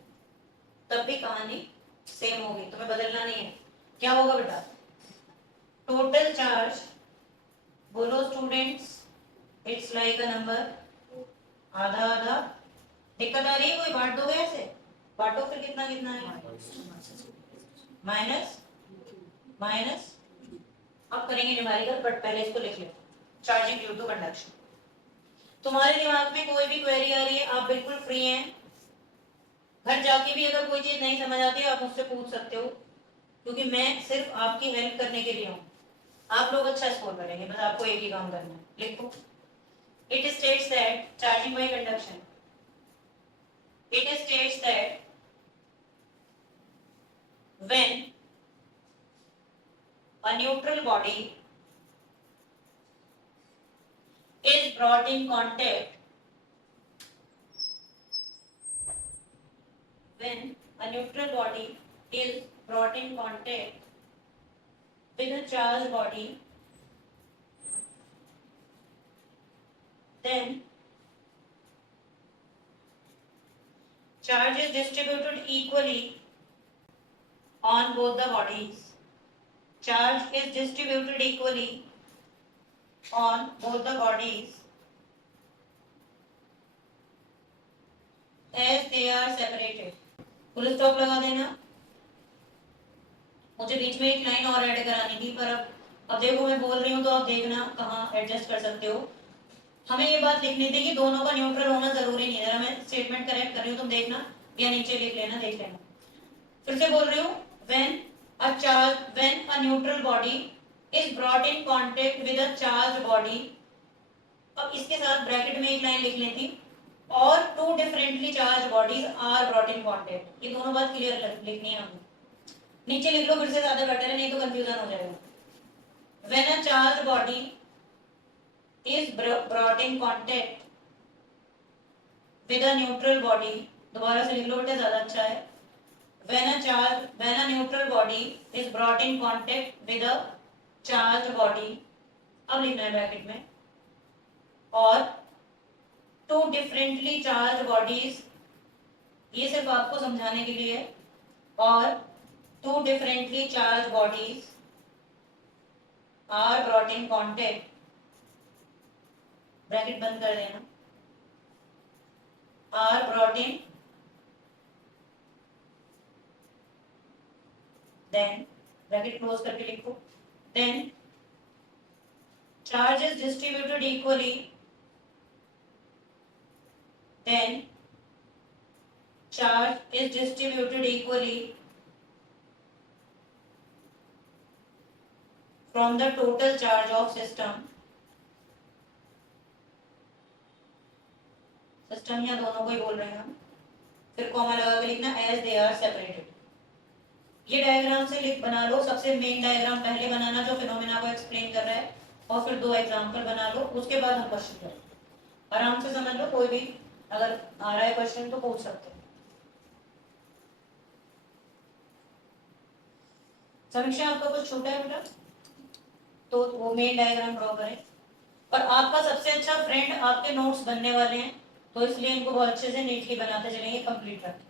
तब भी कहानी सेम होगी, तुम्हें बदलना नहीं है। क्या होगा बेटा? टोटल चार्ज, बोलो students, it's like a number, आधा आधा। दिक्कत आ रही है कोई? बांट दोगे ऐसे? बांटो फिर, कितना कितना है? Minus minus. अब करेंगे न्यूमेरिकल, बट पहले इसको लिख लो। Charging due to conduction. तुम्हारे दिमाग में कोई भी क्वेरी आ रही है, आप बिल्कुल फ्री हैं, घर जाके भी अगर कोई चीज नहीं समझ आती है आप मुझसे पूछ सकते हो, क्योंकि मैं सिर्फ आपकी हेल्प करने के लिए हूँ। आप लोग अच्छा स्कोर करेंगे, बस आपको एक ही काम करना है। लिखो, it states that charging by conduction, it states that when a neutral body is brought in contact, when a neutral body is brought in contact with a charged body, then charge is distributed equally on both the bodies. Charge is distributed equally on both the bodies as they are separated. Full stop लगा देना। मुझे बीच में एक लाइन और ऐड करानी थी, पर अब देखो मैं बोल रही हूँ तो आप देखना कहाँ एडजस्ट कर सकते हो। हमें ये बात लिखनी थी कि दोनों का न्यूट्रल होना जरूरी नहीं है। जरा मैं स्टेटमेंट करेक्ट कर रही हूँ, तुम देखना या नीचे लिख लेना, देख लेना। फिर से बोल रही हूँ, when a neutral body is brought in contact with a charged body, अब इसके साथ ब्रैकेट में एक लाइन लिख लेती, और two differently charge bodies are brought in contact. ये दोनों बात क्लियर लिखनी है हमें। नीचे लिख लो फिर से, ज्यादा बेटर है, नहीं तो कंफ्यूजन हो जाएगा। When a charge body is brought in contact with a neutral body, दोबारा से लिख लो बेटा, ज्यादा अच्छा है। when a neutral body is brought in contact with a charged body, अब लिखना है ब्रैकेट में, और टू डिफरेंटली चार्ज बॉडीज, ये सिर्फ आपको समझाने के लिए, और two differently charge bodies are brought in contact, bracket बंद कर देना, are brought in, then bracket close करके लिखो, then charge is distributed equally, then charge is distributed equally from the total charge of system, system या दोनों को ही बोल रहे हैं हम, फिर कॉमा लगा के लिखना एज दे आर सेपरेटेड। ये डायग्राम से लिख बना लो, सबसे मेन डायग्राम पहले बनाना जो फिनोमेना को एक्सप्लेन कर रहा है, और फिर 2 एग्जांपल बना लो, उसके बाद हम क्वेश्चन करें। आराम से समझ लो, कोई भी अगर आ रहा है क्वेश्चन तो पूछ सकते हैं। समीक्षा आपका कुछ छोटा है बेटा, तो वो मेन डायग्राम ड्रॉ करें। और आपका सबसे अच्छा फ्रेंड आपके नोट्स बनने वाले हैं, तो इसलिए इनको बहुत अच्छे से नीटली बनाते चलेंगे, कंप्लीट रखें।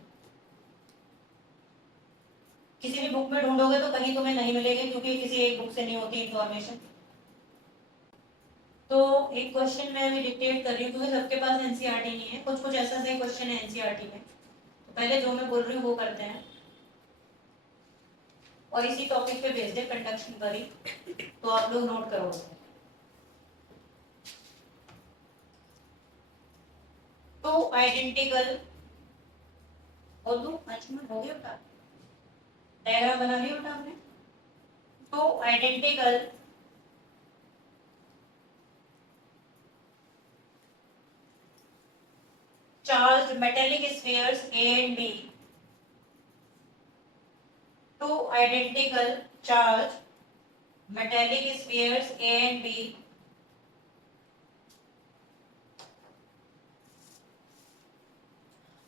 किसी भी बुक में ढूंढोगे तो कहीं तुम्हें नहीं मिलेगी, क्योंकि किसी एक बुक से नहीं होती इंफॉर्मेशन। तो एक क्वेश्चन मैं अभी डिक्टेट कर रही हूँ, क्योंकि सबके पास एनसीईआरटी नहीं है, कुछ कुछ ऐसा से क्वेश्चन है एनसीईआरटी में, तो पहले जो मैं बोल रही हूँ वो करते हैं, और इसी टॉपिक पे भेज दे कंडक्शन करी, तो आप लोग नोट करोगे। तो आइडेंटिकल बोल दो, 5 मिनट हो गया बेटा, डायग्राम बना लिया बेटा आपने। तो identical charged metallic spheres A and B, two identical charged metallic spheres A and B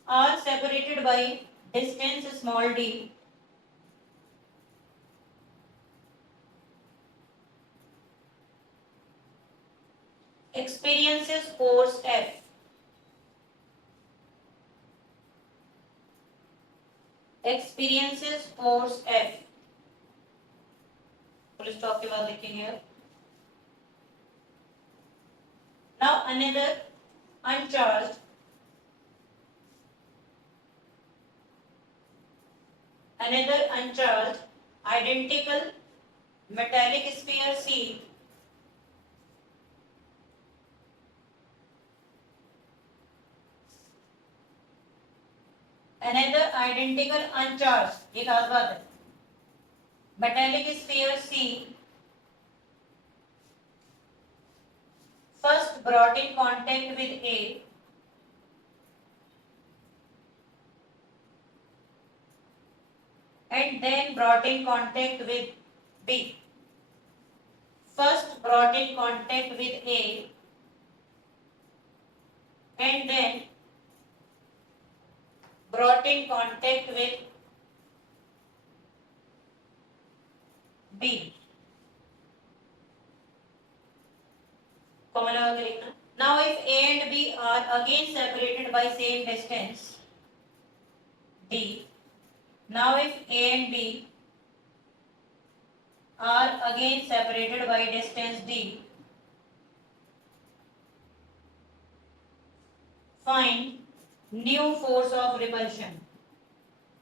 are separated by distance small d experiences force F, experiences force F, full stop के बाद लिखेंगे। Now another uncharged identical metallic sphere C another identical uncharged, ये खास बात है, metallic sphere C first brought in contact with A and then brought in contact with B, first brought in contact with A and then brought in contact with B, comma लगा के लिखना। Now if A and B are again separated by same distance D, now if A and B are again separated by distance D, find new force of repulsion.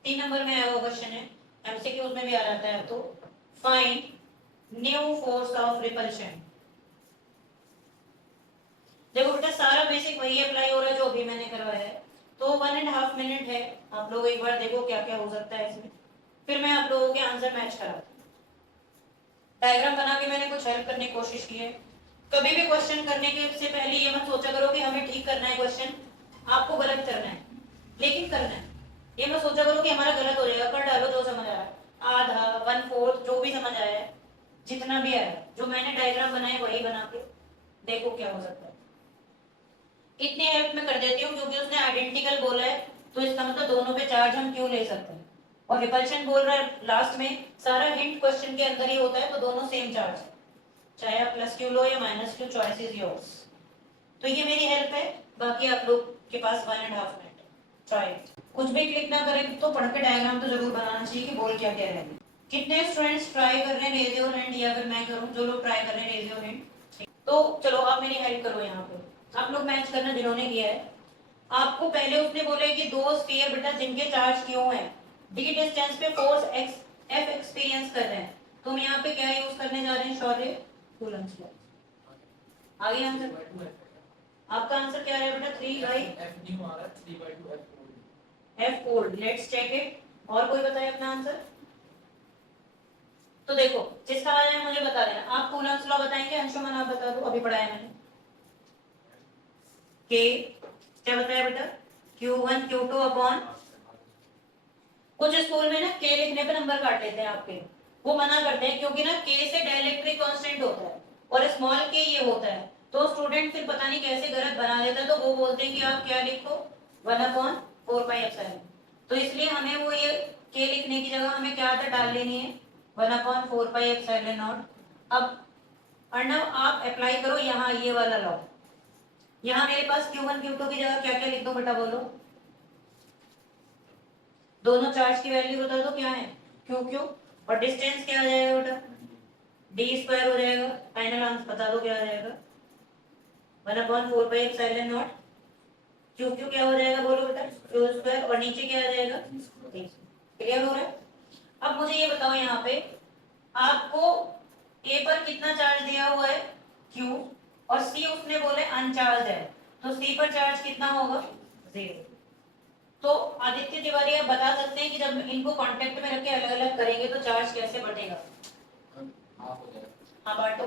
3 number में आया हुआ क्वेश्चन है, एमसीक्यू में भी आ जाता है, तो find new force of repulsion. देखो बेटा सारा बेसिक वही अप्लाई हो रहा है जो अभी मैंने करवाया है, तो 1.5 मिनट है, आप लोग एक बार देखो क्या क्या हो सकता है इसमें, फिर मैं आप लोगों के आंसर मैच कराता हूँ। डायग्राम बना के मैंने कुछ हेल्प करने की कोशिश की है। कभी भी क्वेश्चन करने के से पहले ये मत सोचा करो कि हमें ठीक करना है क्वेश्चन, आपको गलत करना है, लेकिन करना है। ये मत सोचा करो कि हमारा गलत हो जाएगा, कर डालो जो समझ आ रहा है, आधा 1/4 जो भी समझ आया है, जितना भी आया, जो मैंने डायग्राम बनाए वही बना के देखो क्या हो सकता है। इतनी हेल्प में कर देती हूँ क्योंकि उसने आइडेंटिकल बोला है, तो इसका मतलब दोनों पे चार्ज हम क्यों ले सकते हैं, और रिपल्शन बोल रहा है लास्ट में, सारा हिंट क्वेश्चन के अंदर ही होता है, तो दोनों सेम चार्ज है, चाहे आप प्लस क्यू लो या minus Q, choice is yours. तो ये मेरी हेल्प है, बाकी आप लोग के पास 1.5 मिनट ट्राई। कुछ भी क्लिक ना करें तो पढ़ के डायग्राम तो जरूर बनाना चाहिए कि बोल क्या क्या रहे। कितने स्टूडेंट्स ट्राई कर रहे हैं, रेज योर हैंड, या फिर मैं करूं, जो लोग ट्राई कर रहे हैं रेज योर हैंड। तो चलो आप मेरी हेल्प करो, यहाँ पे आप लोग मैच करना जिन्होंने किया है, आपको पहले उसने बोला कि दो स्फीयर बेटा जिनके चार्ज क्यों है, डी डिस्टेंस पे फोर्स एक्स एफ एक्सपीरियंस कर रहे हैं, तो हम यहाँ पे क्या यूज करने जा रहे हैं शौर्य, कूलम्स लॉ। आगे आंसर, आपका आंसर क्या है बेटा 3 बाई एफ न्यू आ रहा है 3/2 F cold. Let's check it. और कोई बताए अपना आंसर? तो देखो जिसका आ जाए मुझे बता देना। आप कूलम्स लॉ बताएंगे? अंशुमन आप बता दो, अभी पढ़ाया मैंने। के क्या बताया बेटा, Q1 Q2 अपॉन, कुछ स्कूल में ना के लिखने पे नंबर काट लेते हैं आपके, वो मना करते हैं क्योंकि ना के से डाइलेक्ट्रिक कांस्टेंट होता है और स्मॉल के ये होता है, तो स्टूडेंट फिर पता नहीं कैसे गलत बना देता है, तो वो बोलते हैं कि आप क्या लिखो 1/4πε। तो इसलिए हमें वो ये के लिखने की जगह हमें क्या आदत डाल लेनी है 1/4πε0। अब अर्णव आप अप्लाई करो यहाँ ये वाला लॉ। यहाँ मेरे पास Q1 Q2 की जगह क्या क्या लिख दो बेटा, बोलो। दोनों चार्ज की वैल्यू बता दो क्या है, क्यू क्यू, और डिस्टेंस क्या आ जाएगा बेटा, डी स्क्वायर हो जाएगा। फाइनल आंसर बता दो क्या आ जाएगा 1/4πε0। क्यू क्यू क्या हो जाएगा बोलो बेटा, क्यू स्क्वायर, और नीचे क्या आ जाएगा, क्लियर हो रहा है? अब मुझे ये बताओ यहाँ पे आपको ए पर कितना चार्ज दिया हुआ है क्यू, और सी उसने बोले अनचार्ज है, तो सी पर चार्ज कितना होगा 0। तो आदित्य तिवारी आप बता सकते हैं कि जब इनको कांटेक्ट में रख के अलग अलग करेंगे तो चार्ज कैसे बढ़ेगा? हाँ बांटो,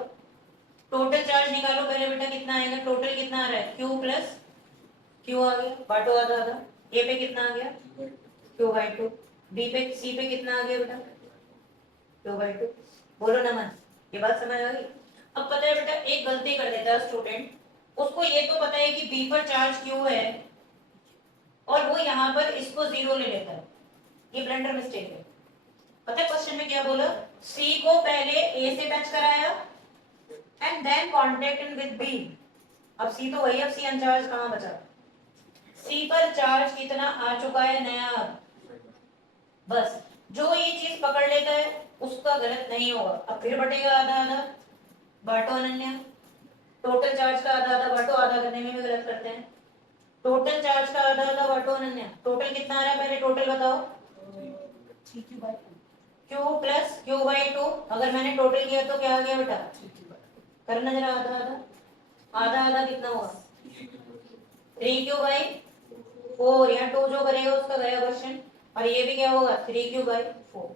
टोटल चार्ज निकालो पहले बेटा, कितना आएगा, टोटल कितना आ रहा है Q प्लस Q आ गया, बांटो आधा आधा। ए पे कितना आ गया Q/2, बी पे सी पे कितना आ गया बेटा Q/2। बोलो नमन, ये बात समझ आ गई? अब पता है बेटा एक गलती कर देता है स्टूडेंट, उसको ये तो पता है कि बी पर चार्ज Q है और वो यहाँ पर इसको 0 ले लेता है, ये ब्लंडर मिस्टेक है। पता है क्वेश्चन में क्या बोला, सी को पहले ए से टच कराया and then contact in with B. अब सी तो वही, अब सी अनचार्ज कहां बचा, सी पर चार्ज कितना आ चुका है नया। बस जो ये चीज पकड़ लेता है उसका गलत नहीं होगा। अब फिर बटेगा आधा आधा, बांटो अनन्या, टोटल चार्ज का आधा आधा बांटो, आधा करने में भी गलत करते हैं। टोटल चार्ज का आधा आधा बांटो अनन्या, टोटल कितना आ रहा है पहले टोटल बताओ, Q प्लस Q/2। अगर मैंने टोटल किया तो क्या आ गया बेटा, करना जरा आधा आधा, आधा आधा कितना होगा 3Q/4, यहाँ 2 जो करेगा उसका गया क्वेश्चन, और ये भी क्या होगा 3Q/4।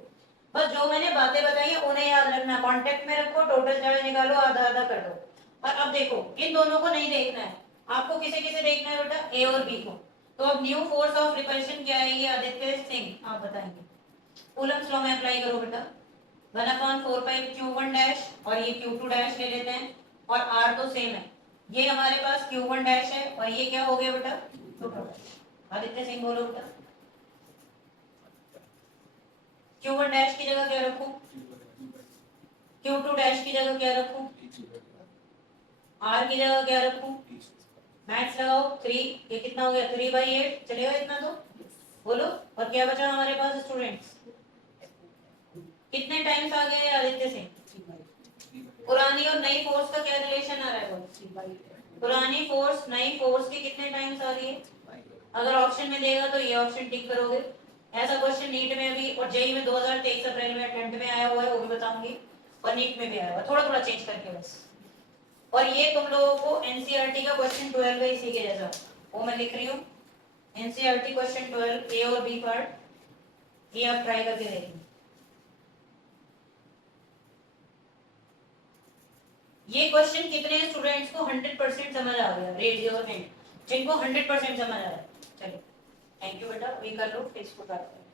बस जो मैंने बातें बताई है उन्हें याद रखना, कांटेक्ट में रखो, टोटल चार्ज निकालो, आधा आधा कर दो। और अब देखो इन दोनों को नहीं देखना है, आपको किसे किसे देखना है बेटा, ए और बी को। तो अब न्यू फोर्स ऑफ रिपल्शन क्या है, ये आदित्य सिंह आप बताएंगे। कूलम्स लॉ में अप्लाई करो बेटा, 1/4π Q1 डैश और ये Q2 डैश ले लेते हैं, और R तो सेम है, ये हमारे पास Q1 डैश है और ये क्या हो गया बेटा Q2 डैश। आदित्य सिंह बोलो बेटा, Q1 डैश की जगह क्या रखूं, Q2 डैश की जगह क्या रखूं, R की जगह क्या रखूं, मैथ्स लगाओ 3, ये कितना हो गया 3/8, चलेगा इतना तो बोलो। और क्या बचा हमारे पास स्टूडेंट्स, कितने टाइम्स आ गए आदित्य सिंह, पुरानी और नई फोर्स का क्या रिलेशन आ रहा है, पुरानी फोर्स नई फोर्स की कितने टाइम्स आ रही है। अगर ऑप्शन में देगा तो ये ऑप्शन टिक करोगे। ऐसा क्वेश्चन नीट में भी और जेई में 2023 अप्रैल में अटेम्प्ट में आया हुआ है, वो भी बताऊंगी, और नीट में भी आया हुआ है, थोड़ा थोड़ा चेंज करके बस। और ये तुम लोगों को एनसीईआरटी का क्वेश्चन 12 है इसी के जैसा, वो मैं लिख रही हूँ एनसीईआरटी क्वेश्चन 12 ए और बी पार्ट, ये आप ट्राई करके देखें। ये क्वेश्चन कितने स्टूडेंट्स को 100% समझ आ गया, रेड योर हैंड जिनको 100% समझ आ रहा है। चलिए थैंक यू बेटा, अभी कर लो फिर इसको करते हैं,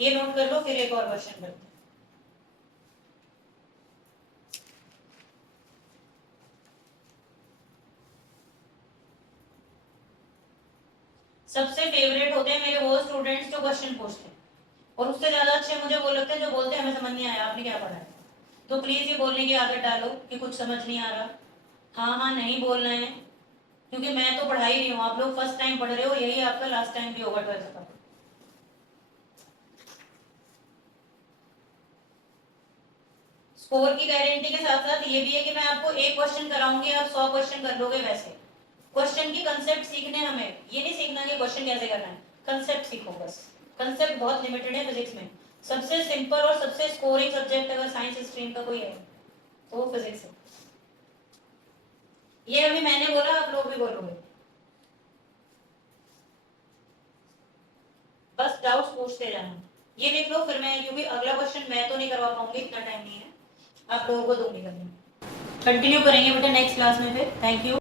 ये नोट कर लो फिर एक और क्वेश्चन करते हैं। सबसे फेवरेट होते हैं मेरे वो स्टूडेंट्स जो क्वेश्चन पूछते हैं, और उससे ज्यादा अच्छे मुझे वो लगते हैं जो बोलते हैं हमें समझ नहीं आया आपने क्या पढ़ा है। तो प्लीज ये बोलने की आदत डालो कि कुछ समझ नहीं आ रहा, हाँ हाँ नहीं बोलना है, क्योंकि मैं तो पढ़ा ही रही हूँ, आप लोग फर्स्ट टाइम पढ़ रहे हो, यही आपका लास्ट टाइम भी होगा 12th का। स्कोर की गारंटी के साथ साथ ये भी है कि मैं आपको एक क्वेश्चन कराऊंगी, आप 100 क्वेश्चन कर लोगे वैसे, क्वेश्चन की कंसेप्ट सीखने हमें, ये नहीं सीखना कि क्वेश्चन कैसे करना है, कंसेप्ट सीखो बस। कंसेप्ट बहुत लिमिटेड है फिजिक्स में। सबसे सिंपल और सबसे स्कोरिंग सब्जेक्ट अगर साइंस स्ट्रीम का कोई है तो वो फिजिक्स है। ये अभी मैंने बोला, आप लोग भी बोलोगे। बस डाउट्स पूछते जाना। ये लिख लो फिर मैं, क्योंकि अगला क्वेश्चन मैं तो नहीं करवा पाऊंगी, इतना टाइम नहीं है, आप लोगों को दूंगी करने। कंटिन्यू करेंगे बेटा नेक्स्ट क्लास में फिर। Thank you.